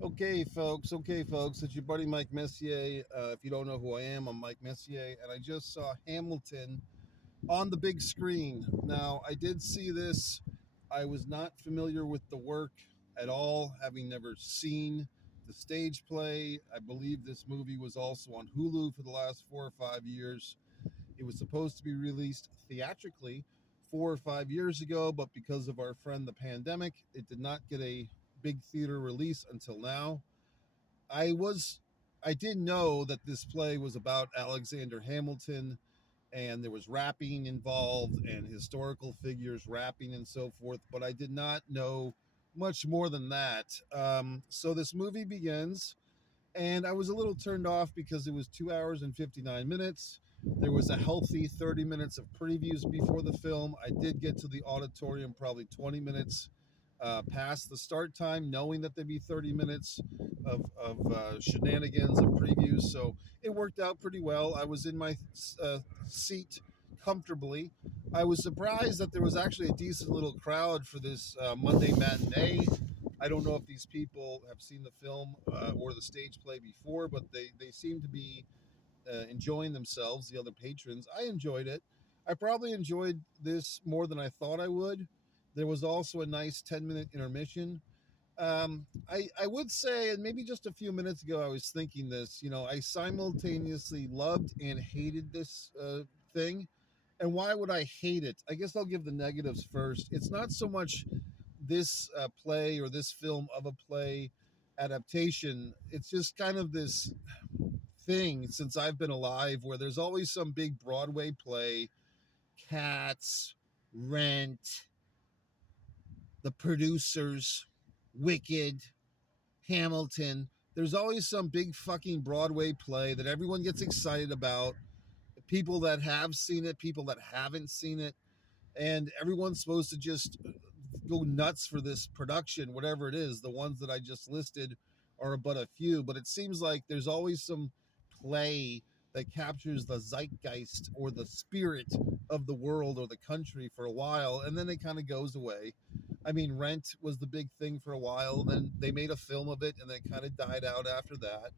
Okay, folks. It's your buddy Mike Messier. If you don't know who I am, I'm Mike Messier, and I just saw Hamilton on the big screen. Now, I did see this. I was not familiar with the work at all, having never seen the stage play. I believe this movie was also on Hulu for the last 4 or 5 years. It was supposed to be released theatrically 4 or 5 years ago, but because of our friend the pandemic, it did not get a big theater release until now. I was I did know that this play was about Alexander Hamilton, and there was rapping involved and historical figures rapping and so forth, but I did not know much more than that. So this movie begins, and I was a little turned off because it was 2 hours and 59 minutes. There was a healthy 30 minutes of previews before the film. I did get to the auditorium probably 20 minutes past the start time, knowing that there'd be 30 minutes of shenanigans of previews. So it worked out pretty well. I was in my seat comfortably. I was surprised that there was actually a decent little crowd for this Monday matinee. I don't know if these people have seen the film or the stage play before, but they seem to be enjoying themselves, the other patrons. I enjoyed it. I probably enjoyed this more than I thought I would. There was also a nice 10-minute intermission. I would say, and maybe just a few minutes ago, I was thinking this, I simultaneously loved and hated this thing. And why would I hate it? I guess I'll give the negatives first. It's not so much this play or this film of a play adaptation. It's just kind of this thing since I've been alive where there's always some big Broadway play, Cats, Rent, The Producers, Wicked, Hamilton. There's always some big fucking Broadway play that everyone gets excited about. People that have seen it, people that haven't seen it, and everyone's supposed to just go nuts for this production, whatever it is. The ones that I just listed are but a few, but it seems like there's always some play that captures the zeitgeist or the spirit of the world or the country for a while, and then it kind of goes away. I mean, Rent was the big thing for a while, then they made a film of it, and then it kind of died out after that.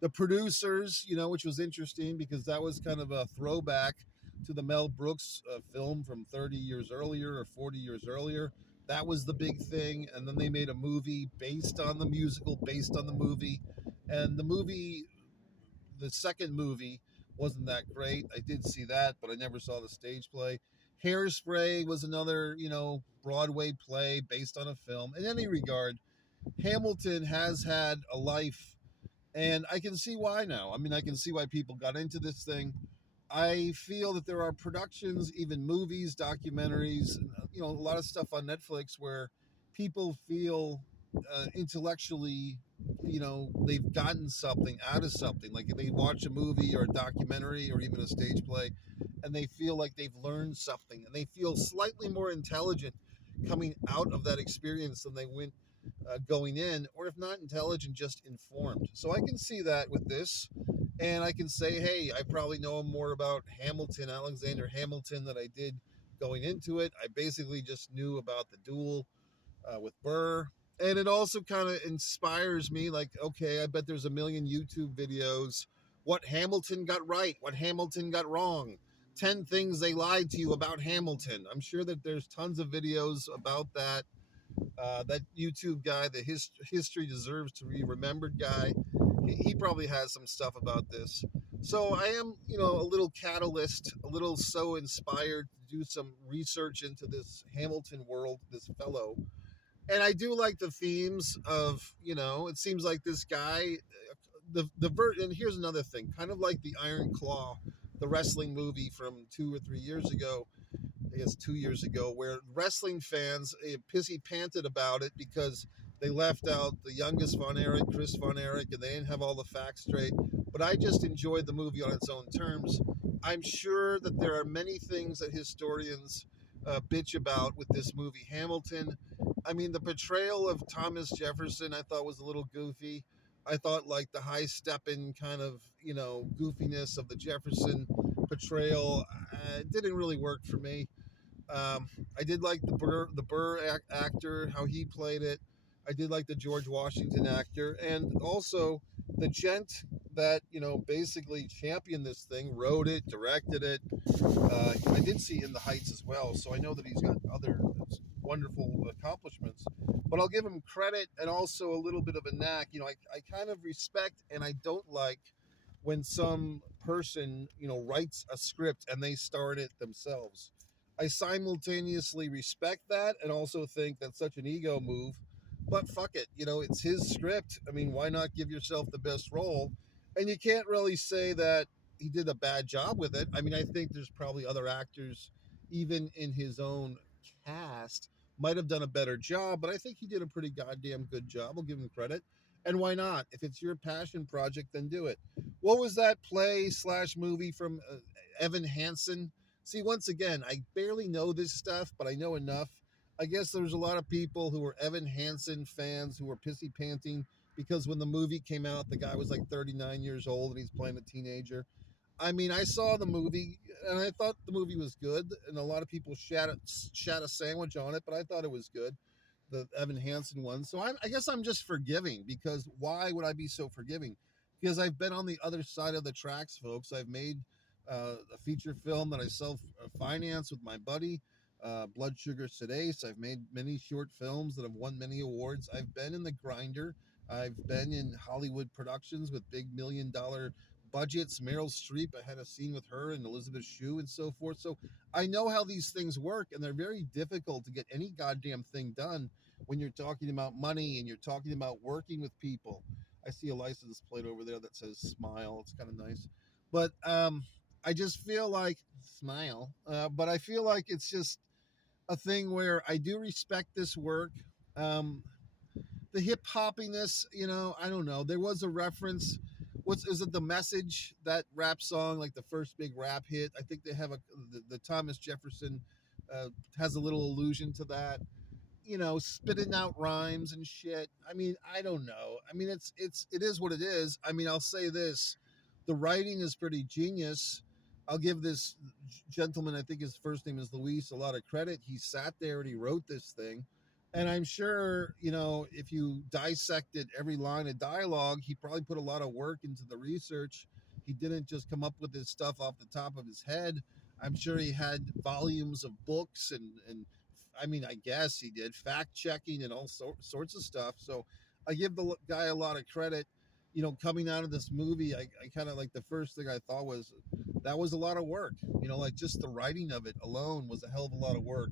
The Producers, which was interesting because that was kind of a throwback to the Mel Brooks film from 30 years earlier or 40 years earlier. That was the big thing. And then they made a movie based on the musical, based on the movie. And the second movie, wasn't that great. I did see that, but I never saw the stage play. Hairspray was another, Broadway play based on a film. In any regard, Hamilton has had a life, and I can see why now. I mean, I can see why people got into this thing. I feel that there are productions, even movies, documentaries, a lot of stuff on Netflix where people feel intellectually, they've gotten something out of something. Like they watch a movie or a documentary or even a stage play, and they feel like they've learned something, and they feel slightly more intelligent coming out of that experience than they went going in, or if not intelligent, just informed. So I can see that with this, and I can say, hey, I probably know more about Hamilton, Alexander Hamilton, than I did going into it. I basically just knew about the duel with Burr. And it also kind of inspires me like, okay, I bet there's a million YouTube videos. What Hamilton got right, what Hamilton got wrong. 10 things they lied to you about Hamilton. I'm sure that there's tons of videos about that. That YouTube guy, the history deserves to be remembered guy, he probably has some stuff about this. So I am, a little catalyst, a little so inspired to do some research into this Hamilton world, this fellow. And I do like the themes of, it seems like this guy, and here's another thing, kind of like the Iron Claw, the wrestling movie from 2 or 3 years ago. I guess 2 years ago, where wrestling fans pissy panted about it because they left out the youngest Von Erich, Chris Von Erich, and they didn't have all the facts straight. But I just enjoyed the movie on its own terms. I'm sure that there are many things that historians bitch about with this movie, Hamilton. I mean, the portrayal of Thomas Jefferson I thought was a little goofy. I thought like the high stepping kind of, goofiness of the Jefferson portrayal didn't really work for me. I did like the Burr actor, how he played it. I did like the George Washington actor, and also the gent that basically championed this thing, wrote it, directed it. I did see In the Heights as well, so I know that he's got other wonderful accomplishments. But I'll give him credit and also a little bit of a knack. I kind of respect and I don't like when some person, writes a script and they start it themselves. I simultaneously respect that and also think that's such an ego move. But fuck it, it's his script. I mean, why not give yourself the best role? And you can't really say that he did a bad job with it. I mean, I think there's probably other actors, even in his own cast, might have done a better job, but I think he did a pretty goddamn good job. I'll give him credit. And why not? If it's your passion project, then do it. What was that play slash movie from Evan Hansen? See, once again, I barely know this stuff, but I know enough. I guess there's a lot of people who were Evan Hansen fans who were pissy panting because when the movie came out, the guy was like 39 years old and he's playing a teenager. I mean, I saw the movie and I thought the movie was good, and a lot of people shat a sandwich on it, but I thought it was good, the Evan Hansen one. So I guess I'm just forgiving, because why would I be so forgiving? Because I've been on the other side of the tracks, folks. I've made a feature film that I self finance with my buddy, Blood Sugar Sedace. I've made many short films that have won many awards. I've been in the grinder. I've been in Hollywood productions with big $1 million budgets. Meryl Streep, I had a scene with her and Elizabeth Shue and so forth. So I know how these things work, and they're very difficult to get any goddamn thing done when you're talking about money and you're talking about working with people. I see a license plate over there that says Smile. It's kind of nice. But I just feel like Smile. But I feel like it's just a thing where I do respect this work. Um, the hip hoppiness, I don't know. There was a reference. What's is it? The Message, that rap song, like the first big rap hit. I think they have the Thomas Jefferson has a little allusion to that. Spitting out rhymes and shit. I mean, I don't know. I mean, it is what it is. I mean, I'll say this: the writing is pretty genius. I'll give this gentleman, I think his first name is Luis, a lot of credit. He sat there and he wrote this thing. And I'm sure, if you dissected every line of dialogue, he probably put a lot of work into the research. He didn't just come up with this stuff off the top of his head. I'm sure he had volumes of books and I mean, I guess he did fact checking and all sorts of stuff. So I give the guy a lot of credit. Coming out of this movie, I kind of like the first thing I thought was that was a lot of work. Like just the writing of it alone was a hell of a lot of work.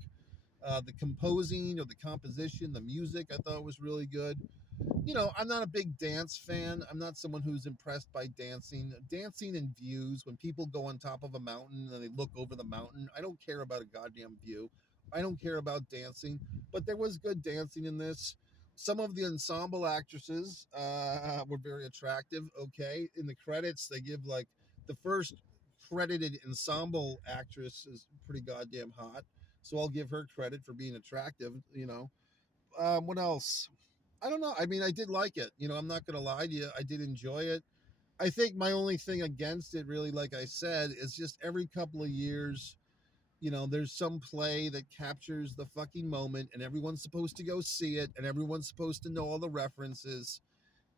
The composing or the composition, the music, I thought was really good. I'm not a big dance fan. I'm not someone who's impressed by dancing. Dancing in views, when people go on top of a mountain and they look over the mountain, I don't care about a goddamn view. I don't care about dancing, but there was good dancing in this. Some of the ensemble actresses were very attractive. Okay. In the credits, they give like the first credited ensemble actress is pretty goddamn hot. So I'll give her credit for being attractive, what else? I don't know. I mean, I did like it. I'm not going to lie to you. I did enjoy it. I think my only thing against it, really, like I said, is just every couple of years, there's some play that captures the fucking moment and everyone's supposed to go see it and everyone's supposed to know all the references.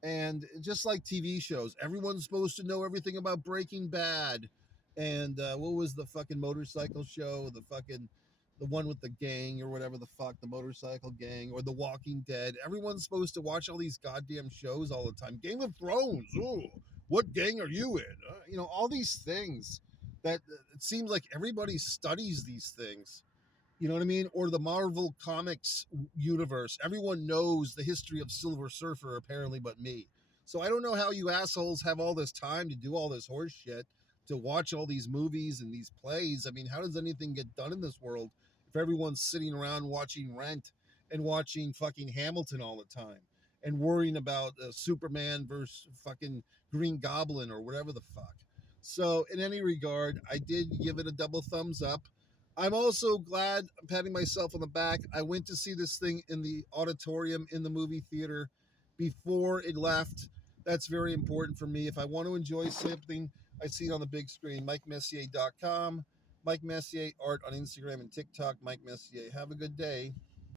And just like TV shows, everyone's supposed to know everything about Breaking Bad. And what was the fucking motorcycle show? The one with the gang or whatever the fuck, the motorcycle gang, or The Walking Dead. Everyone's supposed to watch all these goddamn shows all the time. Game of Thrones. Oh, what gang are you in? All these things that it seems like everybody studies these things. You know what I mean? Or the Marvel Comics universe. Everyone knows the history of Silver Surfer, apparently, but me. So I don't know how you assholes have all this time to do all this horse shit, to watch all these movies and these plays. I mean, how does anything get done in this world if everyone's sitting around watching Rent and watching fucking Hamilton all the time and worrying about Superman versus fucking Green Goblin or whatever the fuck? So, in any regard, I did give it a double thumbs up. I'm also glad, I'm patting myself on the back. I went to see this thing in the auditorium in the movie theater before it left. That's very important for me. If I want to enjoy something, I see it on the big screen. MikeMessier.com, Mike Messier Art on Instagram and TikTok. Mike Messier. Have a good day.